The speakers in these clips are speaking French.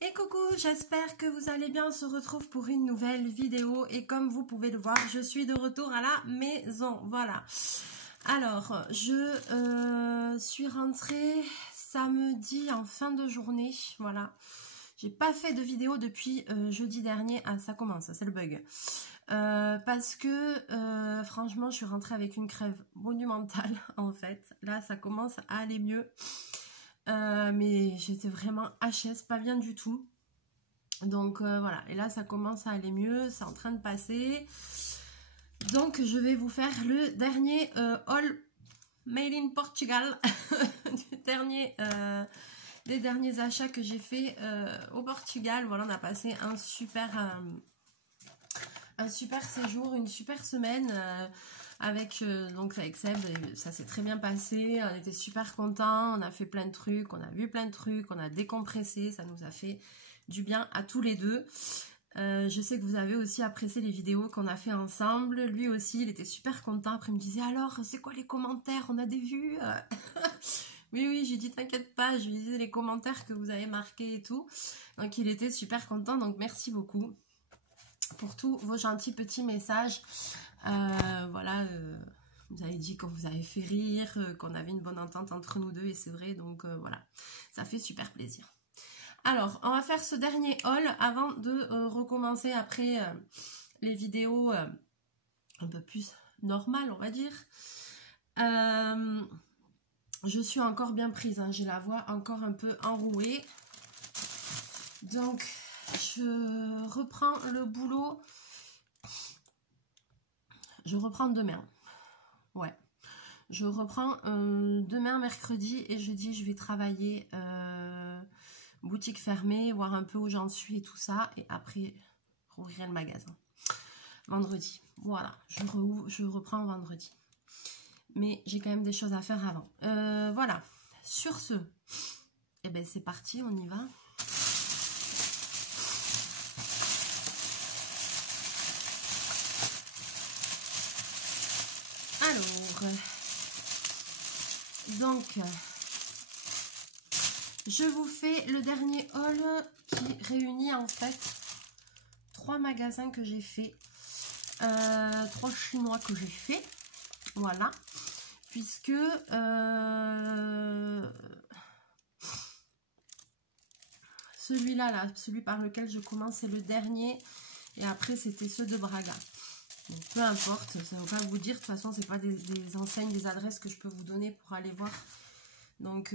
Et coucou, j'espère que vous allez bien. On se retrouve pour une nouvelle vidéo et comme vous pouvez le voir, je suis de retour à la maison. Voilà. Alors, je suis rentrée samedi en fin de journée. Voilà. J'ai pas fait de vidéo depuis jeudi dernier. Ah, ça commence, c'est le bug. Parce que franchement, je suis rentrée avec une crève monumentale en fait. Là, ça commence à aller mieux. Mais j'étais vraiment HS, pas bien du tout. Donc voilà, et là ça commence à aller mieux, c'est en train de passer. Donc je vais vous faire le dernier haul made in Portugal des derniers achats que j'ai fait au Portugal. Voilà, on a passé un super séjour, une super semaine avec Seb. Ça s'est très bien passé, on était super contents, on a fait plein de trucs, on a vu plein de trucs, on a décompressé, ça nous a fait du bien à tous les deux. Je sais que vous avez aussi apprécié les vidéos qu'on a fait ensemble. Lui aussi, il était super content. Après, il me disait, alors, c'est quoi les commentaires? On a des vues? Oui, j'ai dit, t'inquiète pas, je lui disais les commentaires que vous avez marqués et tout. Donc, il était super content. Donc, merci beaucoup pour tous vos gentils petits messages. Voilà, vous avez dit qu'on vous avait fait rire, qu'on avait une bonne entente entre nous deux, et c'est vrai. Donc, voilà, ça fait super plaisir. Alors, on va faire ce dernier haul avant de recommencer après les vidéos un peu plus normales, on va dire. Je suis encore bien prise, hein, j'ai la voix encore un peu enrouée. Donc, je reprends le boulot. Je reprends demain. Ouais. Je reprends demain, mercredi et jeudi, je vais travailler boutique fermée, voir un peu où j'en suis et tout ça. Et après, rouvrirai le magasin. Vendredi. Voilà, je reprends vendredi. Mais j'ai quand même des choses à faire avant. Voilà. Sur ce, eh ben c'est parti, on y va. Alors, donc, je vous fais le dernier haul qui réunit en fait 3 magasins que j'ai fait, 3 chinois que j'ai fait, voilà, puisque celui-là, là, celui par lequel je commence, c'est le dernier, et après c'était ceux de Braga. Donc, peu importe, ça ne va pas vous dire, de toute façon c'est pas des enseignes, des adresses que je peux vous donner pour aller voir. Donc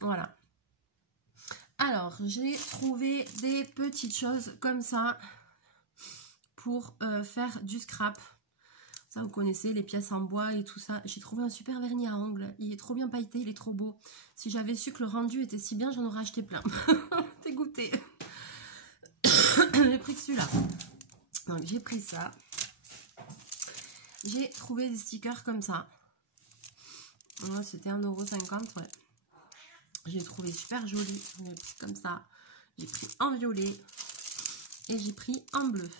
voilà. Alors, j'ai trouvé des petites choses comme ça pour faire du scrap. Ça, vous connaissez, les pièces en bois et tout ça. J'ai trouvé un super vernis à ongles. Il est trop bien pailleté, il est trop beau. Si j'avais su que le rendu était si bien, j'en aurais acheté plein. Dégoûté. J'ai pris celui-là. Donc, j'ai pris ça. J'ai trouvé des stickers comme ça. C'était 1,50 €, ouais. J'ai trouvé super joli. J'ai pris comme ça. J'ai pris en violet. Et j'ai pris en bleu.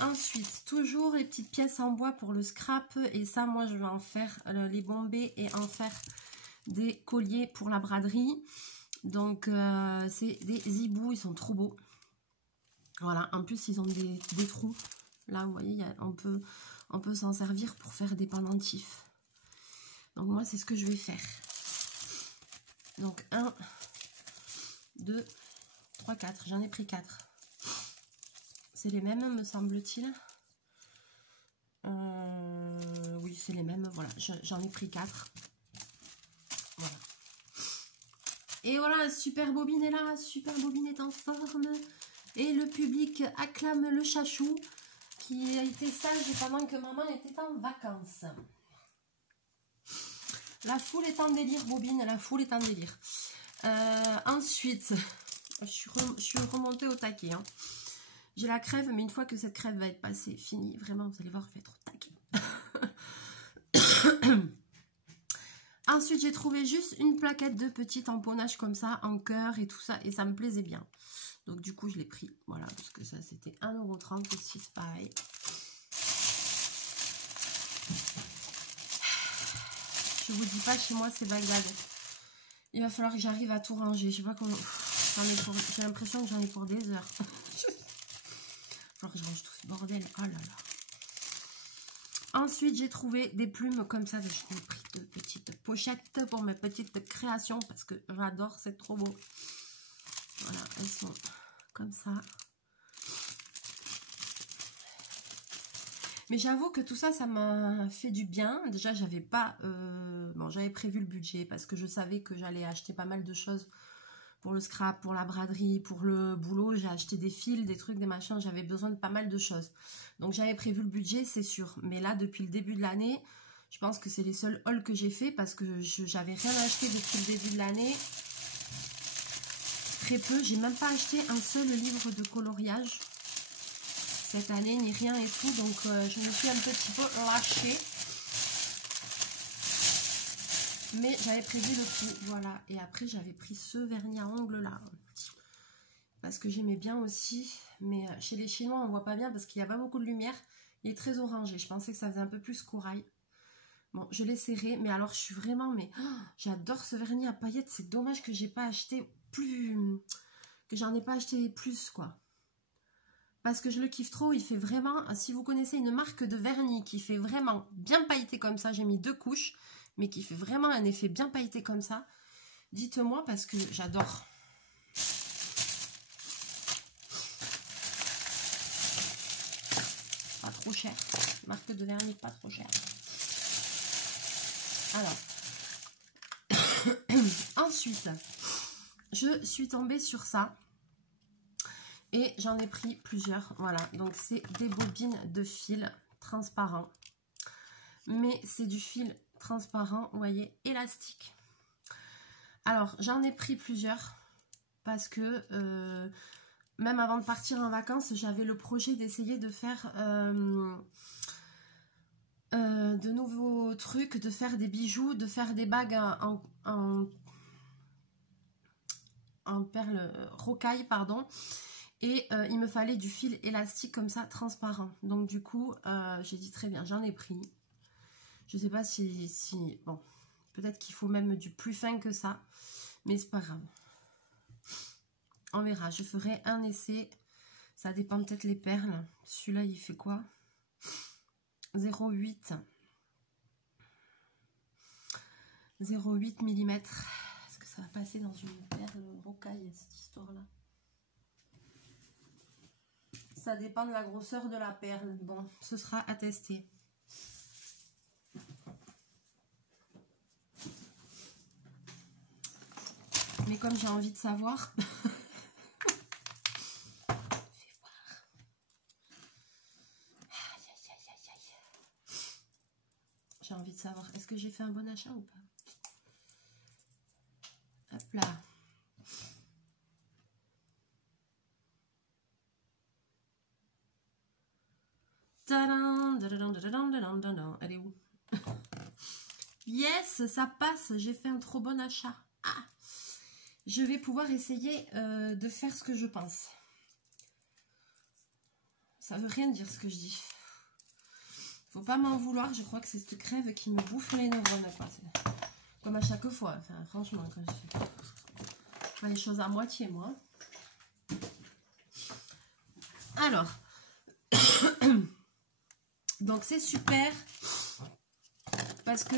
Ensuite, toujours les petites pièces en bois pour le scrap. Et ça, moi, je vais en faire les bomber et en faire des colliers pour la braderie. Donc, c'est des hiboux. Ils sont trop beaux. Voilà. En plus, ils ont des trous. Là, vous voyez, on peut s'en servir pour faire des pendentifs. Donc, moi, c'est ce que je vais faire. Donc 1, 2, 3, 4. J'en ai pris 4. C'est les mêmes, me semble-t-il. Oui, c'est les mêmes. Voilà, j'en ai pris 4. Voilà. Et voilà, super bobine est là. Super bobine est en forme. Et le public acclame le chachou qui a été sage pendant que maman était en vacances. La foule est en délire, bobine. La foule est en délire. Ensuite, je suis remontée au taquet. Hein. J'ai la crève, mais une fois que cette crève va être passée, finie, vraiment, vous allez voir, je vais être au taquet. Ensuite, j'ai trouvé juste une plaquette de petit tamponnage comme ça, en cœur et tout ça, et ça me plaisait bien. Donc, du coup, je l'ai pris. Voilà, parce que ça, c'était 1,30 € aussi, c'est pareil. Je vous dis pas, chez moi, c'est Bagdad. Il va falloir que j'arrive à tout ranger. Je sais pas comment... J'ai l'impression que j'en ai pour des heures. Alors que je range tout ce bordel. Oh là là. Ensuite, j'ai trouvé des plumes comme ça. Je ai pris de petites pochettes pour mes petites créations parce que j'adore, c'est trop beau. Voilà, elles sont comme ça. Mais j'avoue que tout ça, ça m'a fait du bien. Déjà, j'avais pas... bon, j'avais prévu le budget parce que je savais que j'allais acheter pas mal de choses pour le scrap, pour la braderie, pour le boulot. J'ai acheté des fils, des trucs, des machins. J'avais besoin de pas mal de choses. Donc, j'avais prévu le budget, c'est sûr. Mais là, depuis le début de l'année, je pense que c'est les seuls hauls que j'ai fait parce que j'avais rien acheté depuis le début de l'année. Très peu. J'ai même pas acheté un seul livre de coloriage cette année, ni rien et tout, donc je me suis un petit peu lâchée, mais j'avais prévu le coup, voilà. Et après j'avais pris ce vernis à ongles là parce que j'aimais bien aussi, mais chez les Chinois on voit pas bien parce qu'il n'y a pas beaucoup de lumière, il est très orangé. Je pensais que ça faisait un peu plus corail. Bon, je l'ai serré, mais alors je suis vraiment, mais j'adore ce vernis à paillettes. C'est dommage que j'ai pas acheté plus, que j'en ai pas acheté plus quoi. Parce que je le kiffe trop, il fait vraiment, si vous connaissez une marque de vernis qui fait vraiment bien pailleté comme ça, j'ai mis 2 couches, mais qui fait vraiment un effet bien pailleté comme ça, dites-moi parce que j'adore. Pas trop cher, marque de vernis pas trop cher. Alors, ensuite, je suis tombée sur ça. Et j'en ai pris plusieurs, voilà, donc c'est des bobines de fil transparent. Mais c'est du fil transparent, vous voyez, élastique. Alors, j'en ai pris plusieurs parce que même avant de partir en vacances, j'avais le projet d'essayer de faire de nouveaux trucs, de faire des bijoux, de faire des bagues en perles rocaille, pardon. Et il me fallait du fil élastique comme ça, transparent. Donc du coup, j'ai dit très bien, j'en ai pris. Je sais pas si bon, peut-être qu'il faut même du plus fin que ça. Mais c'est pas grave. On verra, je ferai un essai. Ça dépend peut-être les perles. Celui-là, il fait quoi? 0,8 mm. Est-ce que ça va passer dans une perle rocaille, cette histoire-là? Ça dépend de la grosseur de la perle. Bon, ce sera à tester. Mais comme j'ai envie de savoir... J'ai envie de savoir, est-ce que j'ai fait un bon achat ou pas? Hop là. Elle est où? Yes, ça passe. J'ai fait un trop bon achat. Ah, je vais pouvoir essayer de faire ce que je pense. Ça veut rien dire ce que je dis. Faut pas m'en vouloir. Je crois que c'est cette crève qui me bouffe les neurones. Comme à chaque fois. Enfin, franchement, quand je fais les choses à moitié, moi. Alors. Donc c'est super parce que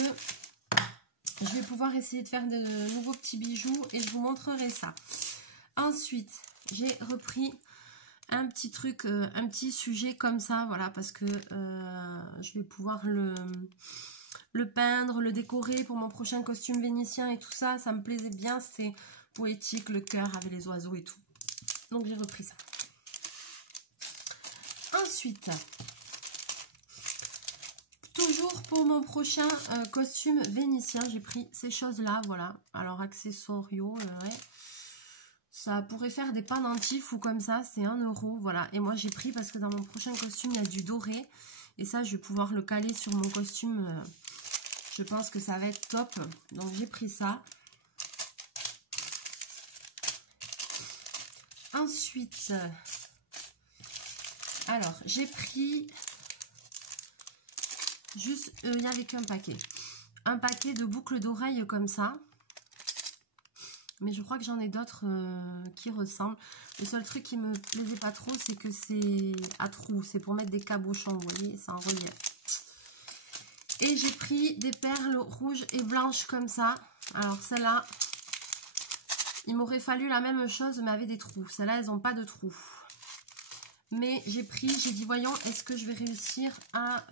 je vais pouvoir essayer de faire de nouveaux petits bijoux et je vous montrerai ça. Ensuite, j'ai repris un petit truc, un petit sujet comme ça, voilà, parce que je vais pouvoir le peindre, le décorer pour mon prochain costume vénitien et tout ça. Ça me plaisait bien, c'était poétique, le cœur avec les oiseaux et tout. Donc j'ai repris ça. Ensuite... Toujours pour mon prochain costume vénitien, j'ai pris ces choses-là, voilà. Alors, accessorio, ouais. Ça pourrait faire des pendentifs ou comme ça, c'est 1 €, voilà. Et moi, j'ai pris parce que dans mon prochain costume, il y a du doré. Et ça, je vais pouvoir le caler sur mon costume. Je pense que ça va être top. Donc, j'ai pris ça. Ensuite, alors, j'ai pris... Juste, il n'y avait qu'un paquet. Un paquet de boucles d'oreilles comme ça. Mais je crois que j'en ai d'autres qui ressemblent. Le seul truc qui me plaisait pas trop, c'est que c'est à trous. C'est pour mettre des cabochons, vous voyez, c'est en relief. Et j'ai pris des perles rouges et blanches comme ça. Alors celles-là, il m'aurait fallu la même chose, mais avec des trous. Celles-là, elles n'ont pas de trous. Mais j'ai dit, voyons, est-ce que je vais réussir à...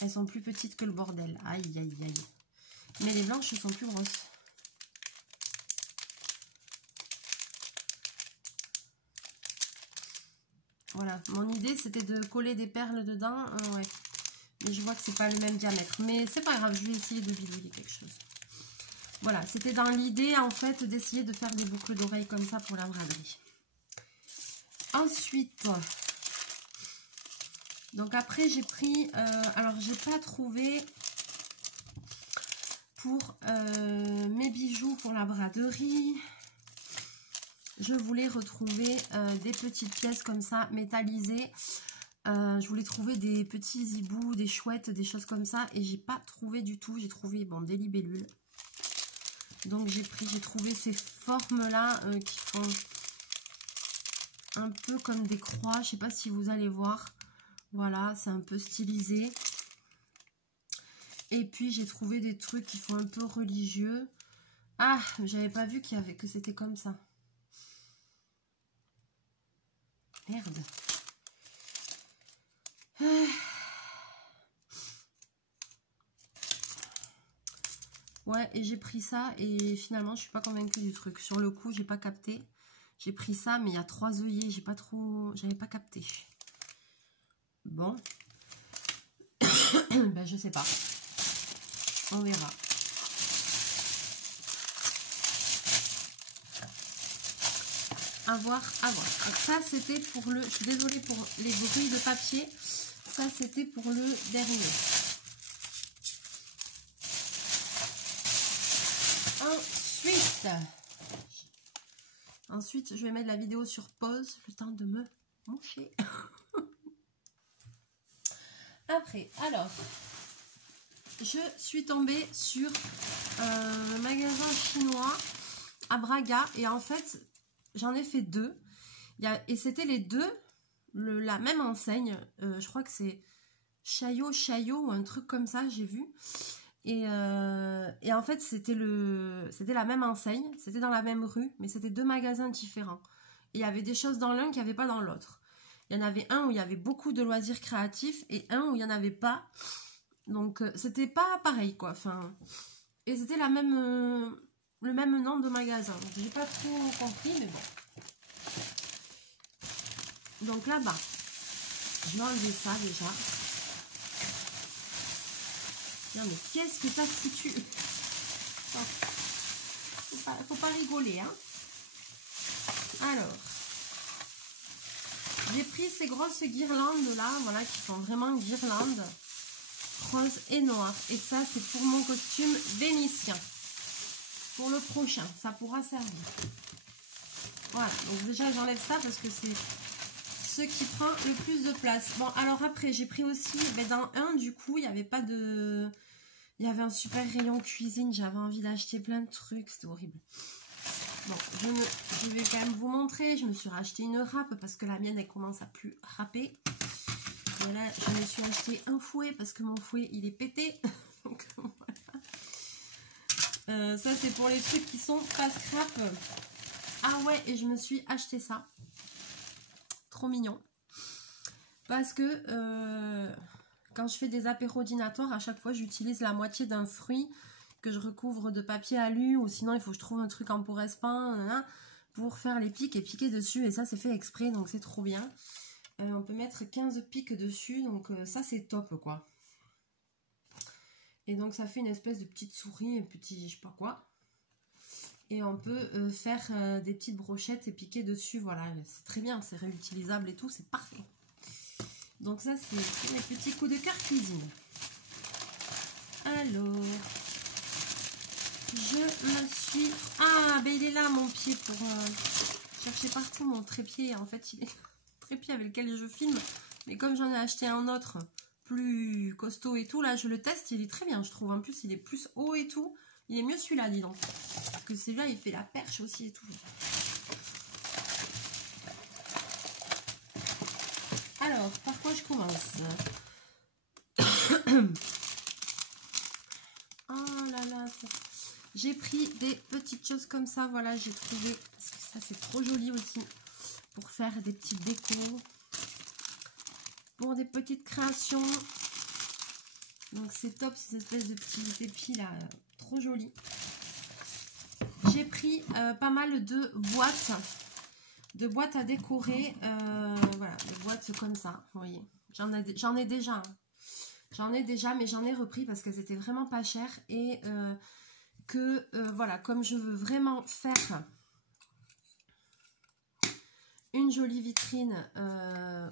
Elles sont plus petites que le bordel. Aïe, aïe, aïe. Mais les blanches sont plus grosses. Voilà, mon idée c'était de coller des perles dedans, ouais. Mais je vois que c'est pas le même diamètre. Mais c'est pas grave, je vais essayer de bidouiller quelque chose. Voilà, c'était dans l'idée en fait d'essayer de faire des boucles d'oreilles comme ça pour la braderie. Ensuite, donc après j'ai pris, alors j'ai pas trouvé pour mes bijoux pour la braderie. Je voulais retrouver des petites pièces comme ça, métallisées. Je voulais trouver des petits hiboux, des chouettes, des choses comme ça. Et j'ai pas trouvé du tout. J'ai trouvé bon, des libellules. Donc j'ai trouvé ces formes-là qui font un peu comme des croix. Je sais pas si vous allez voir. Voilà, c'est un peu stylisé. Et puis j'ai trouvé des trucs qui font un peu religieux. Ah, j'avais pas vu que c'était comme ça. Merde. Ouais, et j'ai pris ça et finalement je suis pas convaincue du truc. Sur le coup, j'ai pas capté. J'ai pris ça, mais il y a 3 œillets, j'avais pas capté. Bon. Ben je sais pas. On verra. À voir, à voir. Donc ça c'était pour le... Je suis désolée pour les bruits de papier. Ça c'était pour le dernier. Ensuite, je vais mettre la vidéo sur pause, le temps de me moucher. Après, alors, je suis tombée sur un magasin chinois à Braga. Et en fait, j'en ai fait 2. Et c'était les deux, la même enseigne. Je crois que c'est Chaillot ou un truc comme ça, j'ai vu. Et en fait, c'était la même enseigne, c'était dans la même rue, mais c'était 2 magasins différents. Et il y avait des choses dans l'un qu'il n'y avait pas dans l'autre. Il y en avait un où il y avait beaucoup de loisirs créatifs et un où il n'y en avait pas. Donc, c'était pas pareil, quoi. Enfin, et c'était le même nom de magasin. J'ai pas trop compris, mais bon. Donc là-bas, je vais enlever ça déjà. Non mais qu'est-ce que t'as foutu? Faut pas rigoler, hein. Alors, j'ai pris ces grosses guirlandes là, voilà, qui sont vraiment guirlandes, rose et noir. Et ça, c'est pour mon costume vénitien. Pour le prochain, ça pourra servir. Voilà, donc déjà j'enlève ça parce que c'est ce qui prend le plus de place. Bon, alors après, j'ai pris aussi, ben, dans un, du coup, il n'y avait pas de... Il y avait un super rayon cuisine, j'avais envie d'acheter plein de trucs, c'était horrible. Bon, je vais quand même vous montrer, je me suis racheté une râpe parce que la mienne, elle commence à plus râper. Voilà, je me suis acheté un fouet parce que mon fouet, il est pété. Donc, voilà. Ça, c'est pour les trucs qui sont pas scrap. Ah ouais, et je me suis acheté ça. Trop mignon. Parce que quand je fais des apéros dînatoires, à chaque fois, j'utilise la moitié d'un fruit que je recouvre de papier alu, ou sinon, il faut que je trouve un truc en porrespin pour faire les pics et piquer dessus. Et ça, c'est fait exprès, donc c'est trop bien. On peut mettre 15 pics dessus, donc ça, c'est top, quoi. Et donc, ça fait une espèce de petite souris, un petit, je sais pas quoi. Et on peut faire des petites brochettes et piquer dessus, voilà. C'est très bien, c'est réutilisable et tout, c'est parfait. Donc ça, c'est mes petits coups de cœur cuisine. Alors, je me suis... Ah, ben il est là, mon pied, pour chercher partout mon trépied. En fait, il est trépied avec lequel je filme. Mais comme j'en ai acheté un autre plus costaud et tout, là, je le teste. Il est très bien, je trouve. En plus, il est plus haut et tout. Il est mieux celui-là, dis donc. Parce que celui-là, il fait la perche aussi et tout. Alors, par quoi je commence? Oh là là, j'ai pris des petites choses comme ça, voilà, j'ai trouvé, parce que ça c'est trop joli aussi, pour faire des petites décos, pour des petites créations. Donc c'est top, ces espèces de petits épis là, trop jolis. J'ai pris pas mal de boîtes à décorer, voilà, des boîtes comme ça, vous voyez. J'en ai déjà, hein. J'en ai déjà, mais j'en ai repris parce qu'elles étaient vraiment pas chères et voilà, comme je veux vraiment faire une jolie vitrine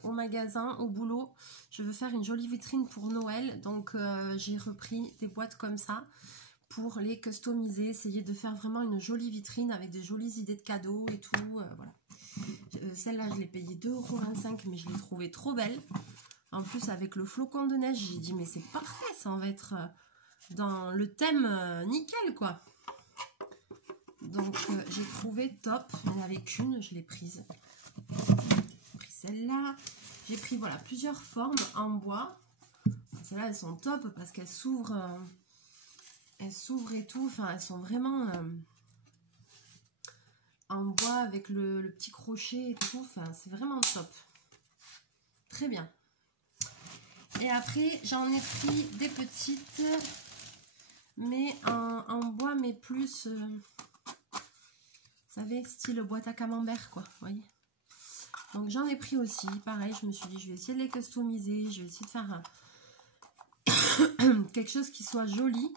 au magasin, au boulot, je veux faire une jolie vitrine pour Noël, donc j'ai repris des boîtes comme ça pour les customiser, essayer de faire vraiment une jolie vitrine avec des jolies idées de cadeaux et tout, voilà. Celle-là, je l'ai payée 2,25 €, mais je l'ai trouvée trop belle. En plus, avec le flocon de neige, j'ai dit, mais c'est parfait, ça va être dans le thème nickel, quoi. Donc, j'ai trouvé top. Il n'y en avait qu'une, je l'ai prise. J'ai pris celle-là. J'ai pris, voilà, plusieurs formes en bois. Celles-là, elles sont top parce qu'elles s'ouvrent. Elles s'ouvrent et tout. Enfin, elles sont vraiment en bois avec le petit crochet et tout. Enfin, c'est vraiment top. Très bien. Et après, j'en ai pris des petites, mais en bois, mais plus, vous savez, style boîte à camembert, quoi, vous voyez. Donc, j'en ai pris aussi, pareil, je me suis dit, je vais essayer de les customiser, je vais essayer de faire quelque chose qui soit joli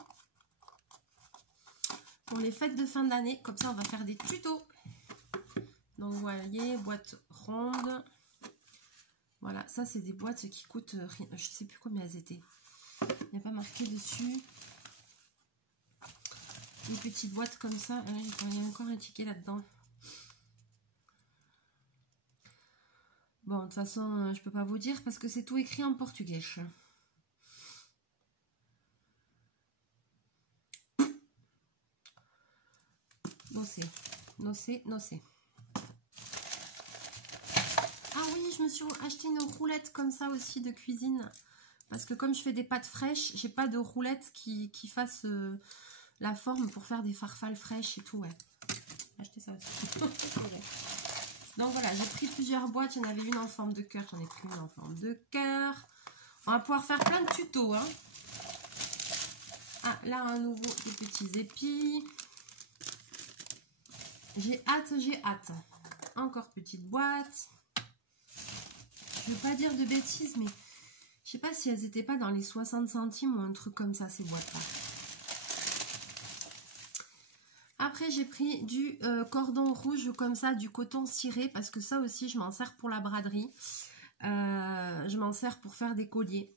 pour les fêtes de fin d'année. Comme ça, on va faire des tutos. Donc, vous voyez, boîte ronde. Voilà, ça c'est des boîtes qui coûtent rien. Je sais plus combien elles étaient. Il n'y a pas marqué dessus. Des petites boîtes comme ça. Il y a encore un ticket là-dedans. Bon, de toute façon, je peux pas vous dire parce que c'est tout écrit en portugais. Nocé. Ah oui, je me suis acheté une roulette comme ça aussi de cuisine. Parce que comme je fais des pâtes fraîches, j'ai pas de roulette qui fasse la forme pour faire des farfales fraîches et tout, ouais. J'ai acheté ça aussi. Donc voilà, j'ai pris plusieurs boîtes. Il y en avait une en forme de cœur, j'en ai pris une en forme de cœur. On va pouvoir faire plein de tutos, hein. Ah, là, à nouveau, des petits épis. J'ai hâte. Encore petite boîte. Je ne veux pas dire de bêtises, mais je sais pas si elles n'étaient pas dans les 60 centimes ou un truc comme ça, ces boîtes-là. Après, j'ai pris du cordon rouge comme ça, du coton ciré, parce que ça aussi, je m'en sers pour la braderie. Je m'en sers pour faire des colliers.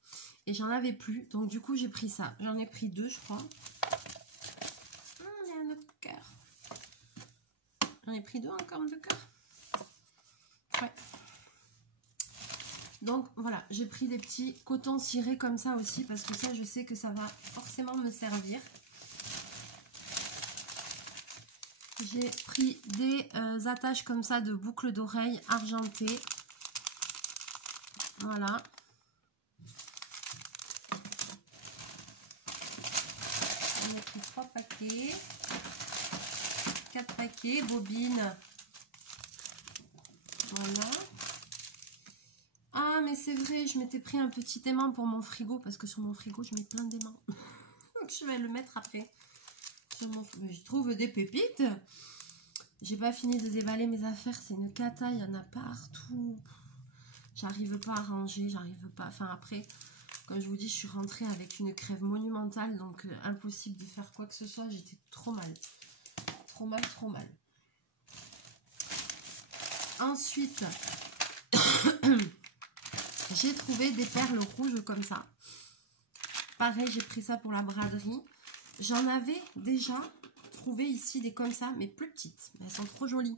Et j'en avais plus, donc du coup, j'ai pris ça. J'en ai pris 2, je crois. Il y a un autre cœur. J'en ai pris 2 en forme de cœur. Ouais. Donc voilà, j'ai pris des petits cotons cirés comme ça aussi, parce que ça, je sais que ça va forcément me servir. J'ai pris des attaches comme ça de boucles d'oreilles argentées. Voilà. J'en ai pris 3 paquets. 4 paquets, bobines. Voilà. Ah, mais c'est vrai, je m'étais pris un petit aimant pour mon frigo, parce que sur mon frigo, je mets plein d'aimants. Donc, je vais le mettre après. Je trouve des pépites. J'ai pas fini de déballer mes affaires, c'est une cata, il y en a partout. J'arrive pas à ranger, j'arrive pas. Enfin, après, comme je vous dis, je suis rentrée avec une crève monumentale, donc impossible de faire quoi que ce soit. J'étais trop mal. Trop mal. Ensuite, j'ai trouvé des perles rouges comme ça. Pareil, j'ai pris ça pour la braderie. J'en avais déjà trouvé ici des comme ça, mais plus petites. Elles sont trop jolies.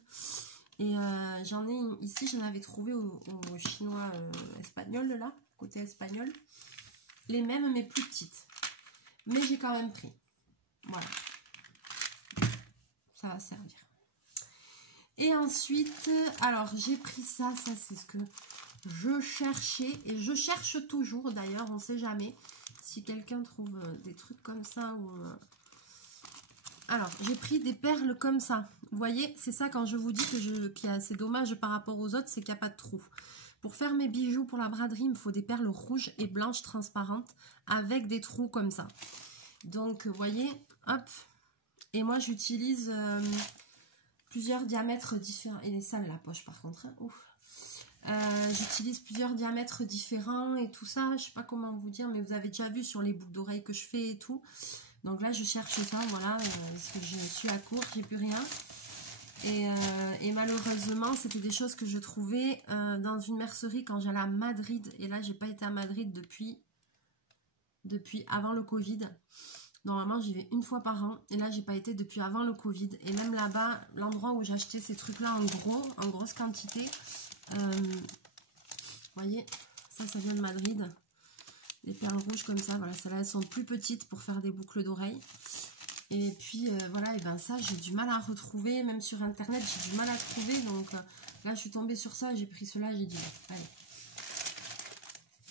Et j'en ai ici, j'en avais trouvé au chinois espagnol, là, côté espagnol. Les mêmes, mais plus petites. Mais j'ai quand même pris. Voilà. ça va servir. Et ensuite, alors j'ai pris ça c'est ce que je cherchais et je cherche toujours d'ailleurs, on ne sait jamais si quelqu'un trouve des trucs comme ça ou... Alors, j'ai pris des perles comme ça. Vous voyez, c'est ça quand je vous dis que c'est dommage par rapport aux autres, c'est qu'il n'y a pas de trou. Pour faire mes bijoux pour la braderie, il me faut des perles rouges et blanches transparentes avec des trous comme ça. Donc, vous voyez, hop. Et moi, j'utilise plusieurs diamètres différents. Elle est sale la poche par contre. Hein. Ouf. J'utilise plusieurs diamètres différents et tout ça. Je sais pas comment vous dire, mais vous avez déjà vu sur les boucles d'oreilles que je fais et tout. Donc là, je cherche ça, voilà, parce que je suis à court, j'ai plus rien. Et malheureusement, c'était des choses que je trouvais dans une mercerie quand j'allais à Madrid. Et là, j'ai pas été à Madrid depuis avant le Covid. Normalement, j'y vais une fois par an. Et là, j'ai pas été depuis avant le Covid. Et même là-bas, l'endroit où j'achetais ces trucs-là en grosse quantité. Vous voyez, ça vient de Madrid. Les perles rouges comme ça, voilà, celles-là, elles sont plus petites pour faire des boucles d'oreilles. Et puis, voilà, et ben ça, j'ai du mal à retrouver. Même sur Internet, j'ai du mal à trouver. Donc, là, je suis tombée sur ça. J'ai pris cela, j'ai dit, allez.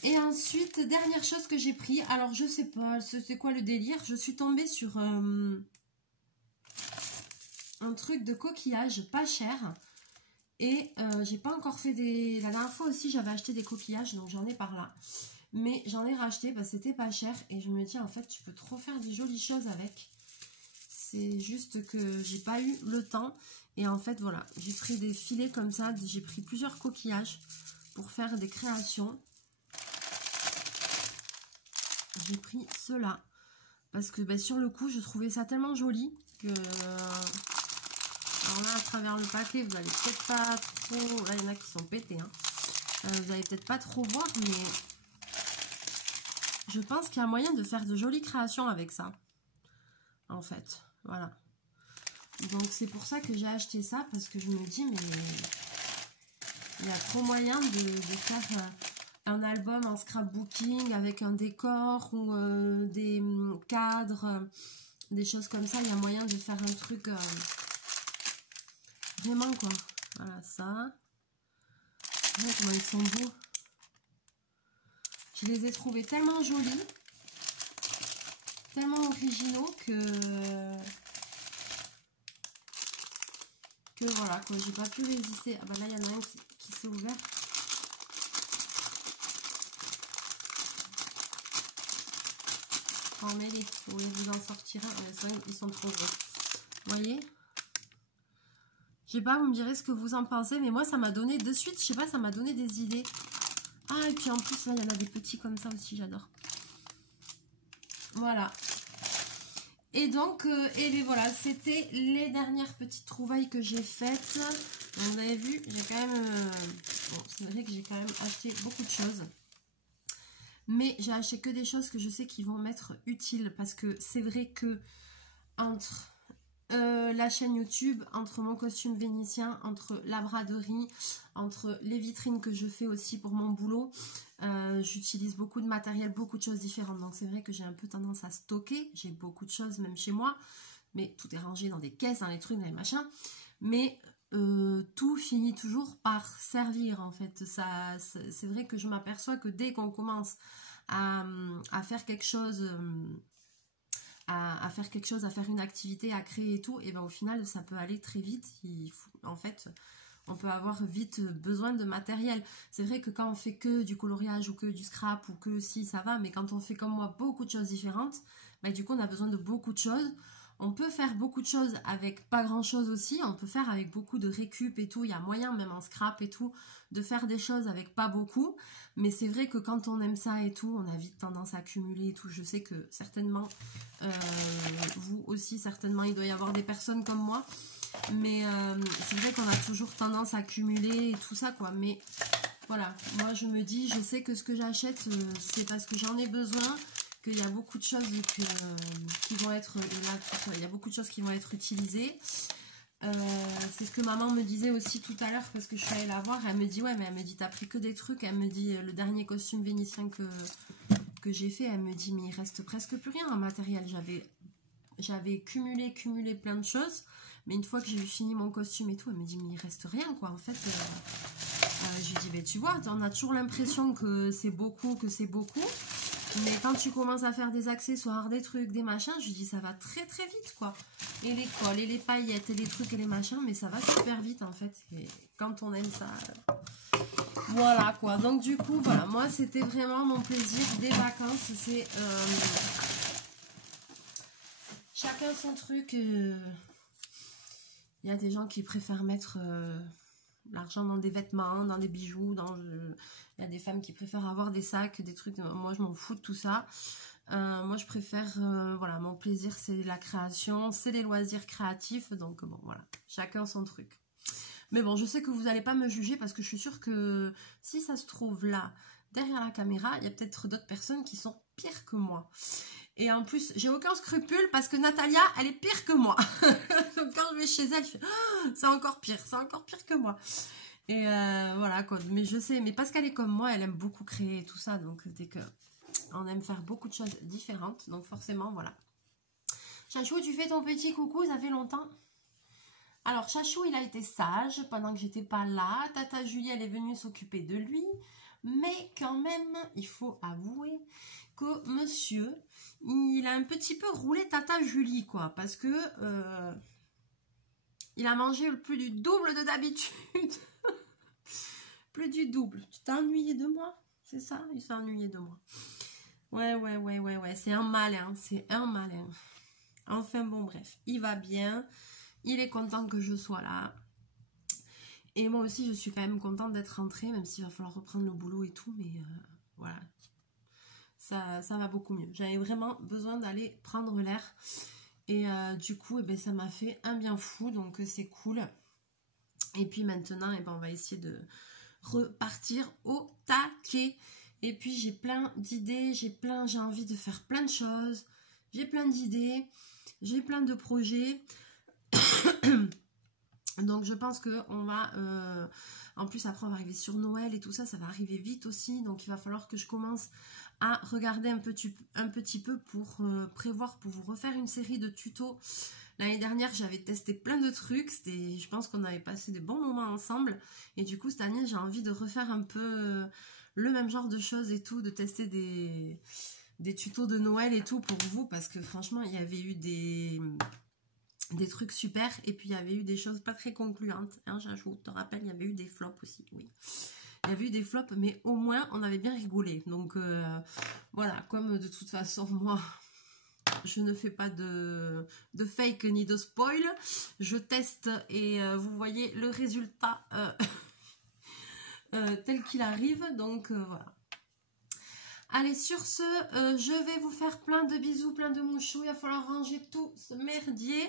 Et ensuite, dernière chose que j'ai pris. Alors, je sais pas, c'est quoi le délire? Je suis tombée sur un truc de coquillage pas cher. Et j'ai pas encore fait des... La dernière fois aussi, j'avais acheté des coquillages, donc j'en ai par là. Mais j'en ai racheté, parce que c'était pas cher. Et je me dis, en fait, tu peux trop faire des jolies choses avec. C'est juste que j'ai pas eu le temps. Et en fait, voilà, j'ai pris des filets comme ça. J'ai pris plusieurs coquillages pour faire des créations. J'ai pris ceux-là. Parce que ben, sur le coup, je trouvais ça tellement joli que... Alors là, à travers le paquet, vous allez peut-être pas trop... Là, il y en a qui sont pétés. Hein. Vous allez peut-être pas trop voir, mais... Je pense qu'il y a moyen de faire de jolies créations avec ça. En fait, voilà. Donc, c'est pour ça que j'ai acheté ça. Parce que je me dis, mais... Il y a trop moyen de faire... un album en scrapbooking avec un décor ou des cadres, des choses comme ça. Il y a moyen de faire un truc vraiment quoi. Voilà ça. Voilà comment ils sont beaux. Je les ai trouvés tellement jolis, tellement originaux que voilà quoi. J'ai pas pu résister. Ah bah là il y en a un qui s'est ouvert. En mêlée, vous voulez vous en sortir un, ils sont trop gros. Vous voyez? Je sais pas, vous me direz ce que vous en pensez, mais moi ça m'a donné de suite, je sais pas, ça m'a donné des idées. Ah, et puis en plus, là, il y en a des petits comme ça aussi, j'adore. Voilà. Et donc, et voilà, c'était les dernières petites trouvailles que j'ai faites. Vous avez vu, j'ai quand même... bon, c'est vrai que j'ai quand même acheté beaucoup de choses. Mais j'ai acheté que des choses que je sais qui vont m'être utiles. Parce que c'est vrai que entre la chaîne YouTube, entre mon costume vénitien, entre la braderie, entre les vitrines que je fais aussi pour mon boulot, j'utilise beaucoup de matériel, beaucoup de choses différentes. Donc c'est vrai que j'ai un peu tendance à stocker. J'ai beaucoup de choses même chez moi. Mais tout est rangé dans des caisses, dans les trucs, dans les machins. Mais... tout finit toujours par servir en fait. C'est vrai que je m'aperçois que dès qu'on commence à faire quelque chose, à faire une activité, à créer et tout, et ben au final ça peut aller très vite. En fait, on peut avoir vite besoin de matériel. C'est vrai que quand on fait que du coloriage ou que du scrap ou que si, ça va, mais quand on fait comme moi beaucoup de choses différentes, ben, du coup on a besoin de beaucoup de choses. On peut faire beaucoup de choses avec pas grand chose aussi, on peut faire avec beaucoup de récup et tout, il y a moyen même en scrap et tout de faire des choses avec pas beaucoup, mais c'est vrai que quand on aime ça et tout, on a vite tendance à accumuler et tout. Je sais que certainement, vous aussi certainement, il doit y avoir des personnes comme moi, mais c'est vrai qu'on a toujours tendance à accumuler et tout ça quoi, mais voilà, moi je me dis, je sais que ce que j'achète c'est parce que j'en ai besoin, qu'il y a beaucoup de choses qui vont être là, il y a beaucoup de choses qui vont être utilisées. C'est ce que maman me disait aussi tout à l'heure parce que je suis allée la voir. Elle me dit ouais, mais elle me dit t'as pris que des trucs. Elle me dit le dernier costume vénitien que j'ai fait, elle me dit mais il reste presque plus rien en matériel. J'avais j'avais cumulé plein de choses. Mais une fois que j'ai fini mon costume et tout, elle me dit, mais il reste rien, quoi. En fait, je lui dis, mais tu vois, on a toujours l'impression que c'est beaucoup, Mais quand tu commences à faire des accessoires, des trucs, des machins, je lui dis, ça va très vite, quoi. Et les cols, et les paillettes, et les trucs, et les machins, mais ça va super vite, en fait. Et quand on aime ça... Voilà, quoi. Donc, du coup, voilà. Moi, c'était vraiment mon plaisir des vacances. C'est... chacun son truc. Il y a des gens qui préfèrent mettre l'argent dans des vêtements, dans des bijoux. Il y a des femmes qui préfèrent avoir des sacs, des trucs. Moi, je m'en fous de tout ça. Moi, je préfère... voilà, mon plaisir, c'est la création. C'est les loisirs créatifs. Donc, bon, voilà. Chacun son truc. Mais bon, je sais que vous n'allez pas me juger parce que je suis sûre que si ça se trouve là, derrière la caméra, il y a peut-être d'autres personnes qui sont pires que moi. Et en plus, j'ai aucun scrupule parce que Natalia, elle est pire que moi. Donc quand je vais chez elle, je fais oh, c'est encore pire que moi. Et voilà quoi. Mais je sais, mais parce qu'elle est comme moi, elle aime beaucoup créer et tout ça. Donc dès que on aime faire beaucoup de choses différentes, donc forcément, voilà. Chachou, tu fais ton petit coucou, ça fait longtemps. Alors, Chachou, il a été sage pendant que j'étais pas là. Tata Julie, elle est venue s'occuper de lui. Mais quand même, il faut avouer que monsieur, il a un petit peu roulé Tata Julie, quoi. Parce que il a mangé le plus du double de d'habitude. Plus du double. Tu t'es ennuyé de moi? C'est ça? Il s'est ennuyé de moi. Ouais. C'est un malin. C'est un malin. Enfin, bon, bref. Il va bien. Il est content que je sois là. Et moi aussi, je suis quand même contente d'être rentrée, même s'il va falloir reprendre le boulot et tout. Mais voilà, ça va beaucoup mieux. J'avais vraiment besoin d'aller prendre l'air. Et du coup, ben, ça m'a fait un bien fou. Donc, c'est cool. Et puis maintenant, ben, on va essayer de repartir au taquet. Et puis, j'ai plein d'idées. J'ai envie de faire plein de choses. J'ai plein d'idées. J'ai plein de projets. Donc je pense que on va en plus après on va arriver sur Noël et tout ça, ça va arriver vite aussi, donc il va falloir que je commence à regarder un petit peu pour prévoir pour vous refaire une série de tutos. L'année dernière j'avais testé plein de trucs, je pense qu'on avait passé des bons moments ensemble et du coup cette année j'ai envie de refaire un peu le même genre de choses et tout, de tester des tutos de Noël et tout pour vous parce que franchement il y avait eu des trucs super et puis il y avait eu des choses pas très concluantes, hein, j'ajoute, te rappelle, il y avait eu des flops aussi, oui. Il y avait eu des flops, mais au moins on avait bien rigolé. Donc voilà, comme de toute façon moi je ne fais pas de fake ni de spoil, je teste et vous voyez le résultat tel qu'il arrive, donc voilà. Allez, sur ce, je vais vous faire plein de bisous, plein de mouchous. Il va falloir ranger tout ce merdier.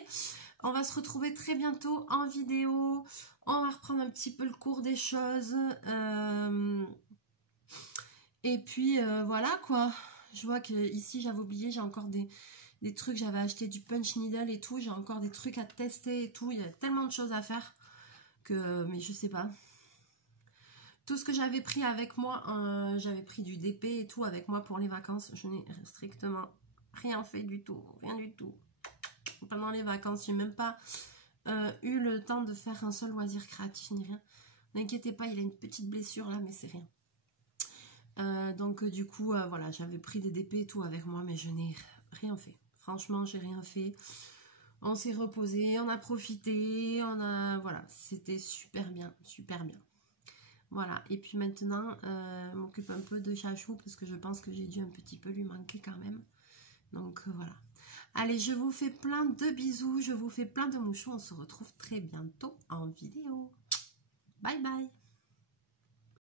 On va se retrouver très bientôt en vidéo. On va reprendre un petit peu le cours des choses. Et puis, voilà quoi. Je vois que ici j'avais oublié, j'ai encore des trucs. J'avais acheté du punch needle et tout. J'ai encore des trucs à tester et tout. Il y a tellement de choses à faire que, mais je sais pas. Tout ce que j'avais pris avec moi, j'avais pris du DP et tout avec moi pour les vacances. Je n'ai strictement rien fait du tout. Rien du tout. Pendant les vacances, j'ai même pas eu le temps de faire un seul loisir créatif ni rien. N'inquiétez pas, il a une petite blessure là, mais c'est rien. Donc du coup, voilà, j'avais pris des DP et tout avec moi, mais je n'ai rien fait. Franchement, j'ai rien fait. On s'est reposé, on a profité, voilà, c'était super bien, super bien. Voilà, et puis maintenant, m'occupe un peu de Chachou parce que je pense que j'ai dû un petit peu lui manquer quand même. Donc voilà. Allez, je vous fais plein de bisous, je vous fais plein de mouchous. On se retrouve très bientôt en vidéo. Bye bye.